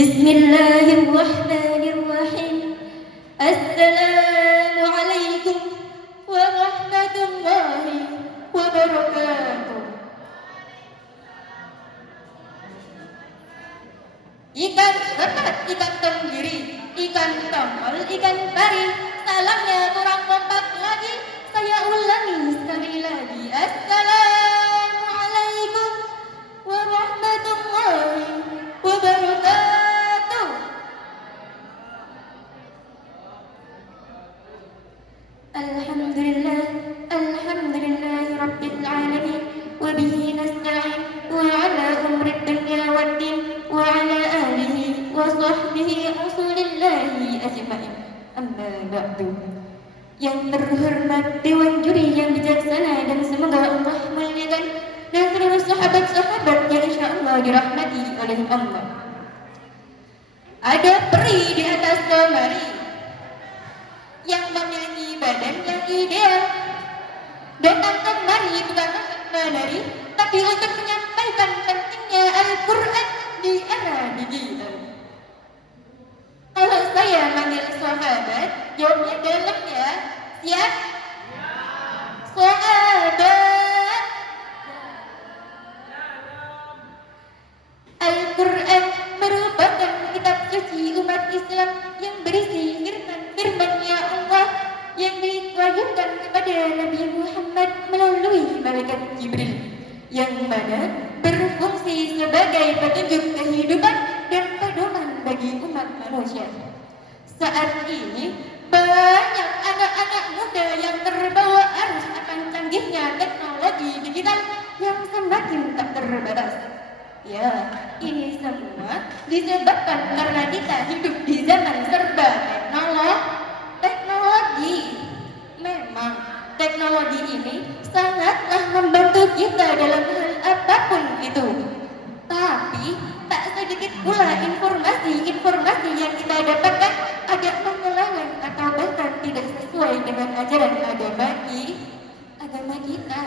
Bismillahirrahmanirrahim. Assalamualaikum warahmatullahi wabarakatuh. Ikan sepat, ikan tenggiri, ikan tongkol, ikan pari, salamnya kurang kompak lagi. Saya ulangi sekali lagi. Assalamualaikum warahmatullahi wabarakatuh. Alhamdulillah, alhamdulillah rabbil alamin, wa bihi nasta'in, wa ala umri dunya waddin, wa ala alihi wa sahbihi rasulillahi ajma'in. Amma ba'du. Yang terhormat Dewan Juri yang bijaksana dan semoga Allah muliakan, dan seluruh sahabat-sahabat yang insyaallah dirahmati oleh Allah. Ada peri di atas lemari yang memiliki badan yang ideal, datang kemari bukan untuk menari, tapi untuk menyampaikan pentingnya Al-Quran di era digital. Kalau saya manggil sahabat, jawabnya dalam ya. Siap? Sahabat. Al-Quran merupakan kitab suci umat Islam yang berisi firman-firman-Nya Allah yang diwahyukan kepada Nabi Muhammad melalui malaikat Jibril, yang mana berfungsi sebagai petunjuk kehidupan dan pedoman bagi umat manusia. Saat ini banyak anak-anak muda yang terbawa arus akan canggihnya teknologi digital yang semakin tak terbatas. Ya, ini semua disebabkan karena kita hidup di zaman serba teknologi. Memang teknologi ini sangatlah membantu kita dalam hal apapun itu. Tapi tak sedikit pula informasi yang kita dapatkan agak menyeleweng atau bahkan tidak sesuai dengan ajaran agama kita.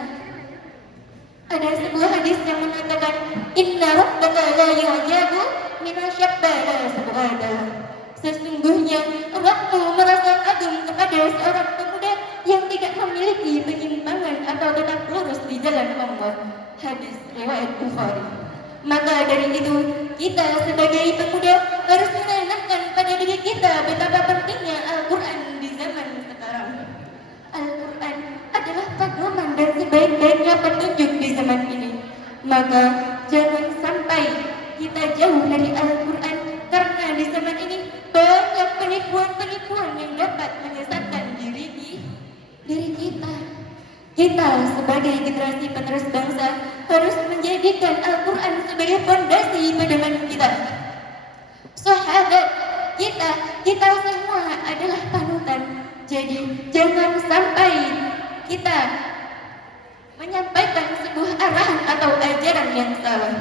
Ada sebuah hadis yang mengatakan, Inna rabbaka la yu'jabu minasyabbaha sab'ada. Sesungguhnya Rabbmu merasa kagum kepada seorang pemuda yang tidak memiliki penyimpangan atau tetap lurus di jalan Allah. Hadis riwayat Bukhari. Maka dari itu, kita sebagai pemuda harus menanamkan pada diri kita betapa pentingnya Al-Quran di zaman sekarang. Al-Quran adalah pedoman dan sebaik-baiknya petunjuk di zaman ini. Maka jangan sampai kita jauh dari Al-Quran, karena di zaman ini banyak penipuan-penipuan yang dapat menyesatkan diri kita. Kita sebagai generasi penerus bangsa harus menjadikan Al-Quran sebagai fondasi pedoman kita. Sahabat kita semua adalah panutan. Jadi jangan sampai kita menyampaikan sebuah arahan atau ajaran yang salah.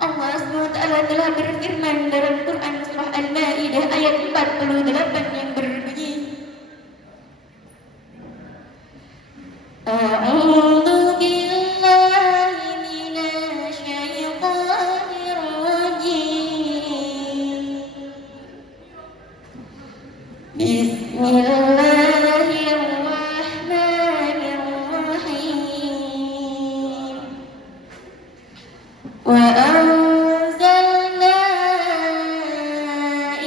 Allah SWT telah berfirman dalam Quran surah Al-Ma'idah ayat 48 yang berbunyi, A'udzu billahi minasyaitonir rajim. Bismillahirrahmanirrahim. Wa anzalna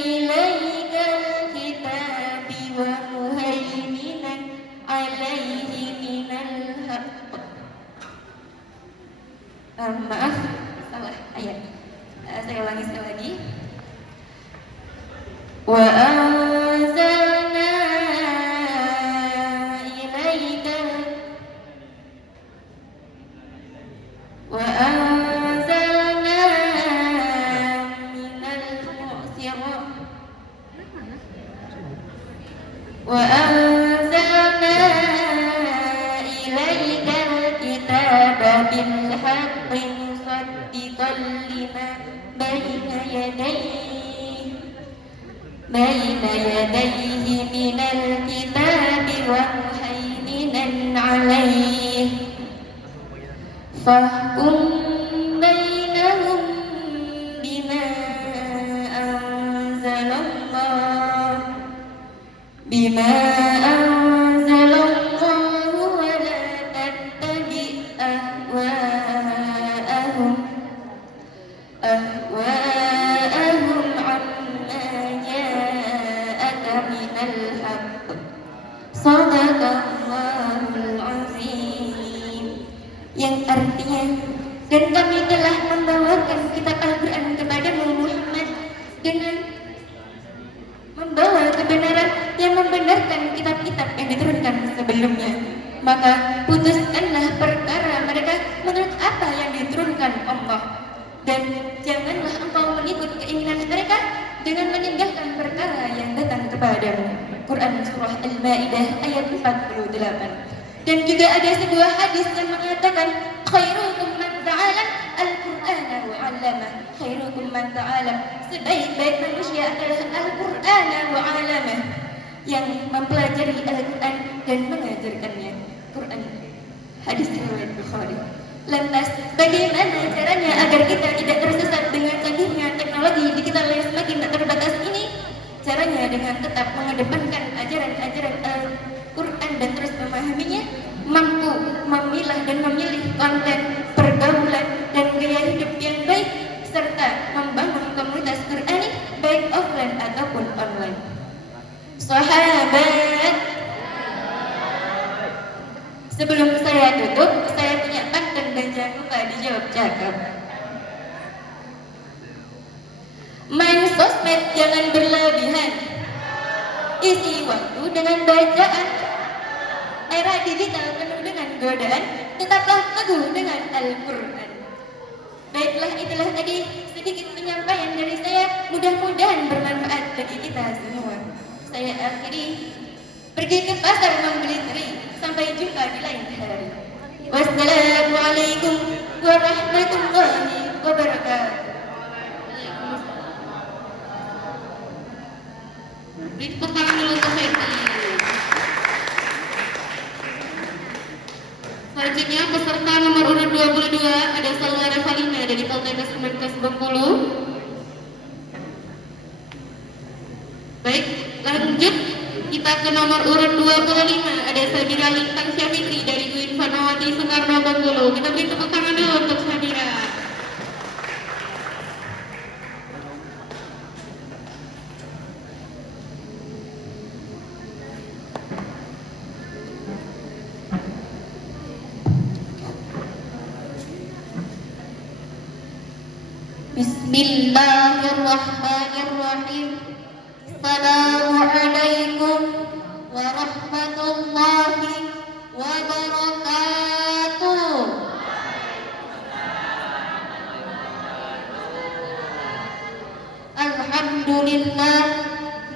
ilaikal kitaba wa muhaiminan alaihi minal haqq. Maaf, salah ayat. Saya ulangi sekali lagi. Wa anzalna ilaikal wa anzalna minal mu'sirat wa anzalna ilaikal kitaba bil haqqi musaddiqan lima baina yadayhi minal kitabi wa muhaiminan alaihi fahkum bainahum bima بما أنزل الله ولا تتبع أهواءهم عما جاءك من الحق صدق الله العظيم. Yang artinya, dan kami telah membawakan kitab Al-Quran kepadamu Muhammad dengan membawa kebenaran yang membenarkan kitab-kitab yang diturunkan sebelumnya. Maka putuskanlah perkara mereka menurut apa yang diturunkan Allah, dan janganlah engkau mengikut keinginan mereka dengan meninggalkan perkara yang datang kepadamu. Quran Surah Al-Ma'idah ayat 48. Dan juga ada sebuah hadis yang mengatakan, khairukum man ta'alam al-Qur'ana wa 'allamah. Khairukum man ta'alam, sebaik-baik manusia adalah Al-Qur'ana wa 'allamah, yang mempelajari Al-Qur'an dan mengajarkannya. Quran, hadis riwayat Bukhari. Lantas, bagaimana caranya agar kita tidak tersesat dengan canggihnya teknologi digital yang semakin tak terbatas ini? Caranya dengan tetap mengedepankan ajaran-ajaran Al-Quran dan terus memahaminya, mampu memilah dan memilih konten, pergaulan, dan gaya hidup yang baik, serta membangun komunitas Qurani baik offline ataupun online. Sahabat, sebelum saya tutup, saya punya pantun dan jangan lupa dijawab cakap. Main sosmed jangan berlebihan, isi waktu dengan bacaan. Era digital penuh dengan godaan, tetaplah teguh dengan Al-Quran. Baiklah, itulah tadi sedikit penyampaian dari saya, mudah-mudahan bermanfaat bagi kita semua. Saya akhiri, pergi ke pasar membeli teri. Sampai jumpa di lain hari. Wassalamualaikum warahmatullahi wabarakatuh. Beri tepuk tangan dulu untuk Fetty. Selanjutnya peserta nomor urut 22 ada Salwa Revalina dari Poltekkes Kemenkes Bengkulu. Baik, lanjut kita ke nomor urut 25 ada Sabira Lintang Syafitri dari UIN Fatmawati Soekarno Bengkulu. Kita beri tepuk tangan dulu untuk Sabira. Bismillahirrahmanirrahim. Assalamualaikum warahmatullahi wabarakatuh. Alhamdulillah,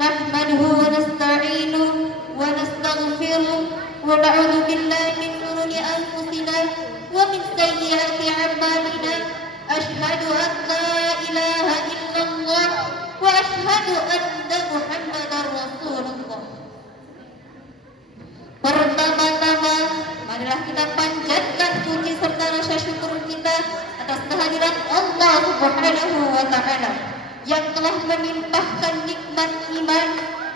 nahmaduhu wa nasta'inuhu wa nastaghfiruh wa na'udzu billahi min shururi anfusina wa min sayyiati a'malina. Asyhadu an la ilaha illallah wa asyhadu anna Muhammadar Rasulullah. Pertama-tama, marilah kita panjatkan puji serta rasa syukur kita atas kehadiran Allah Subhanahu wa Ta'ala yang telah menimpahkan nikmat iman,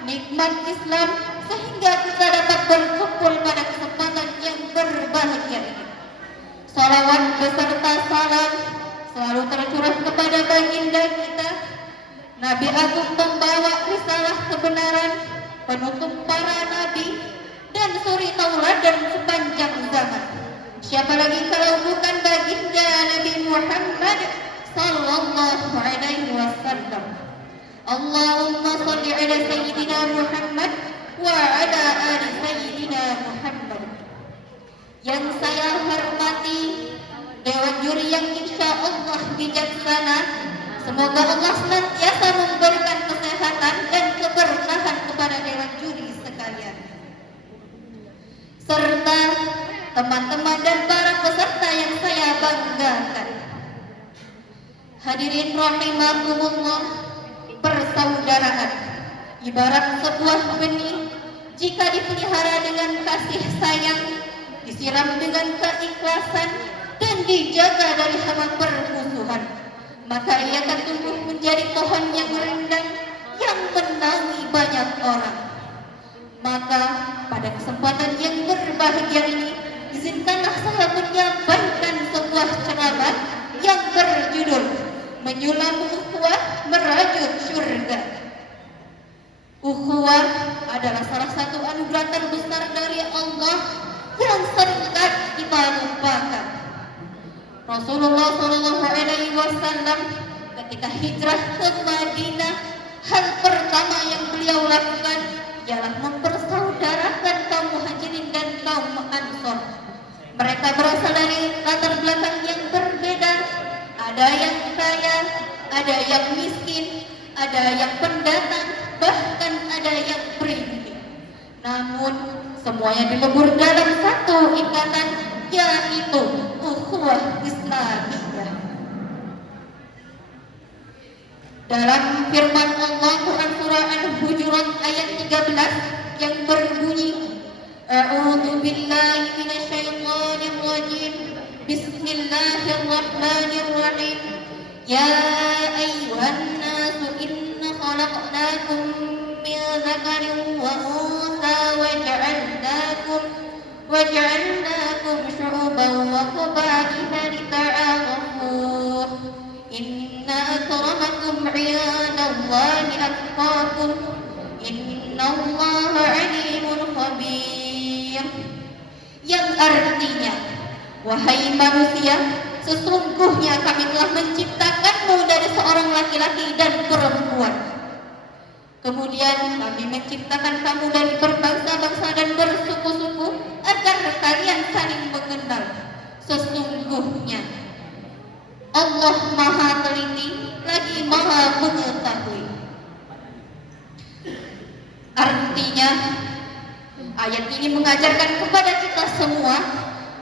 nikmat Islam, sehingga kita dapat berkumpul pada kesempatan yang berbahagia ini. Salawat beserta salam selalu tercurah kepada baginda kita, Nabi Agung pembawa risalah kebenaran, penutup para nabi, dan suri tauladan sepanjang zaman. Siapa lagi kalau bukan baginda Nabi Muhammad sallallahu alaihi wasallam. Allahumma salli ala sayyidina Muhammad wa ala ali sayyidina Muhammad. Yang saya hormati Dewan Juri yang insya Allah bijaksana, semoga Allah senantiasa memberikan kesehatan dan keberkahan kepada Dewan Juri sekalian, serta teman-teman dan para peserta yang saya banggakan. Hadirin rahimakumullah, persaudaraan ibarat sebuah benih, jika dipelihara dengan kasih sayang, disiram dengan keikhlasan, dan dijaga dari hawa permusuhan, maka ia akan tumbuh menjadi pohon yang rindang yang menaungi banyak orang. Maka pada kesempatan yang berbahagia ini, izinkanlah saya menyampaikan sebuah ceramah yang berjudul Menyulam Ukhuwah Merajut Syurga. Ukhuwah adalah salah satu anugerah terbesar dari Allah yang seringkali kita lupakan. Rasulullah SAW ketika hijrah ke Madinah, hal pertama yang beliau lakukan ialah mempersaudarakan kaum muhajirin dan kaum ansor. Mereka berasal dari latar belakang yang berbeda. Ada yang kaya, ada yang miskin, ada yang pendatang, bahkan ada yang primitif. Namun semuanya dilebur dalam satu ikatan, yaitu ukhuwah Islamiyah. Dalam firman Allah Quran surah Al-Hujurat ayat 13 yang berbunyi, A'udzu billahi minasyaitonir rajim. Bismillahirrahmanirrahim. Ya ayyuhan nasu inna khalaqnakum min dzakarin wa untha wa ja'alnakum syu'uban wa qabaila lita'arafu. Inna akramakum 'indallahi atqakum. Innallaha 'alimun khabir. Yang artinya, wahai manusia, sesungguhnya kami telah menciptakanmu dari seorang laki-laki dan perempuan. Kemudian kami menciptakan kamu dari berbangsa-bangsa dan bersuku-suku agar kalian saling mengenal. Sesungguhnya Allah Maha Teliti lagi Maha Mengetahui. Artinya, ayat ini mengajarkan kepada kita semua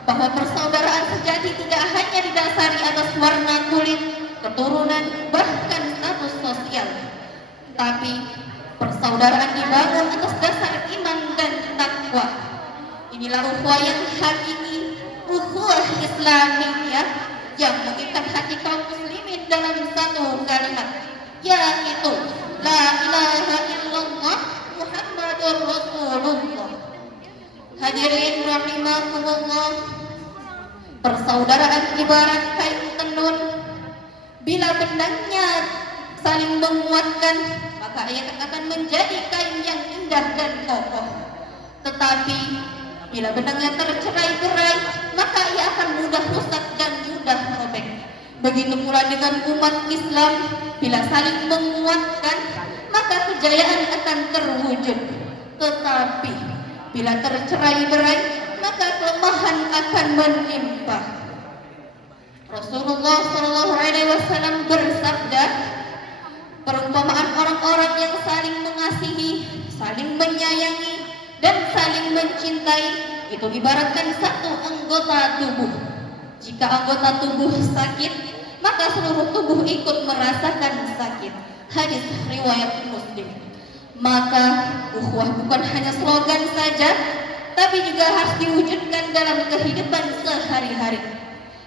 bahwa persaudaraan sejati tidak hanya didasari atas warna kulit, keturunan, bahkan status sosial, tapi persaudaraan dibangun atas dasar iman dan takwa. Inilah ukhuwah yang hakiki, ukhuwah Islamiyah yang mengikat hati kaum muslimin dalam satu kalimat, yaitu La ilaha illallah Muhammadur Rasulullah. Hadirin rahimakumullah, persaudaraan ibarat kain tenun. Bila benangnya saling menguatkan, maka ia akan menjadi kain yang indah dan kokoh. Tetapi bila benangnya tercerai-berai, maka ia akan mudah rusak dan mudah robek. Begitu pula dengan umat Islam, bila saling menguatkan, maka kejayaan akan terwujud. Tetapi bila tercerai-berai, maka kelemahan akan menimpa. Rasulullah SAW bersabda, perumpamaan orang-orang yang saling mengasihi, saling menyayangi, dan saling mencintai itu ibaratkan satu anggota tubuh. Jika anggota tubuh sakit, maka seluruh tubuh ikut merasakan sakit. Hadis riwayat Muslim. Maka ukhuwah bukan hanya slogan saja, tapi juga harus diwujudkan dalam kehidupan sehari-hari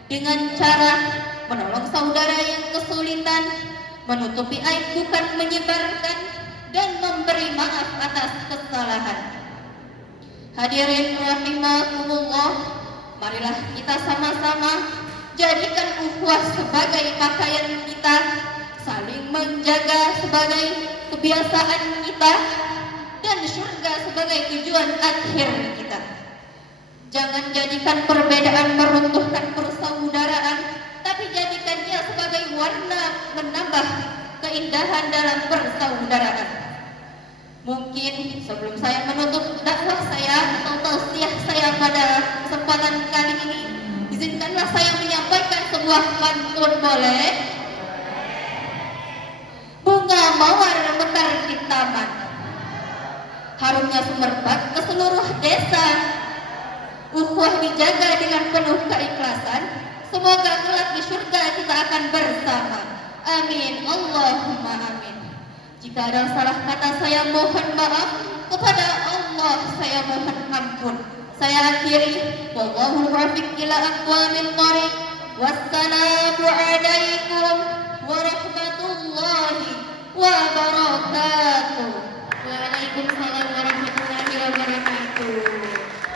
dengan cara menolong saudara yang kesulitan, menutupi aib bukan menyebarkan, dan memberi maaf atas kesalahan. Hadirin rahimakumullah, marilah kita sama-sama jadikan ukhuwah sebagai pakaian kita, saling menjaga sebagai kebiasaan kita, dan surga sebagai tujuan akhir kita. Jangan jadikan perbedaan meruntuhkan persaudaraan, tapi jadikannya sebagai warna menambah keindahan dalam persaudaraan. Mungkin sebelum saya menutup dakwah saya atau tausiah saya pada kesempatan kali ini, izinkanlah saya menyampaikan sebuah pantun, boleh? Bunga mawar mekar di taman, harumnya semerbak ke seluruh desa. Ukhuwah dijaga dengan penuh keikhlasan, semoga kelak di surga kita akan bersama. Amin, Allahumma amin. Jika ada salah kata saya mohon maaf, kepada Allah saya mohon ampun. Saya akhiri, wallahu muwaffiq ila aqwamit thoriq. Wassalamu alaikum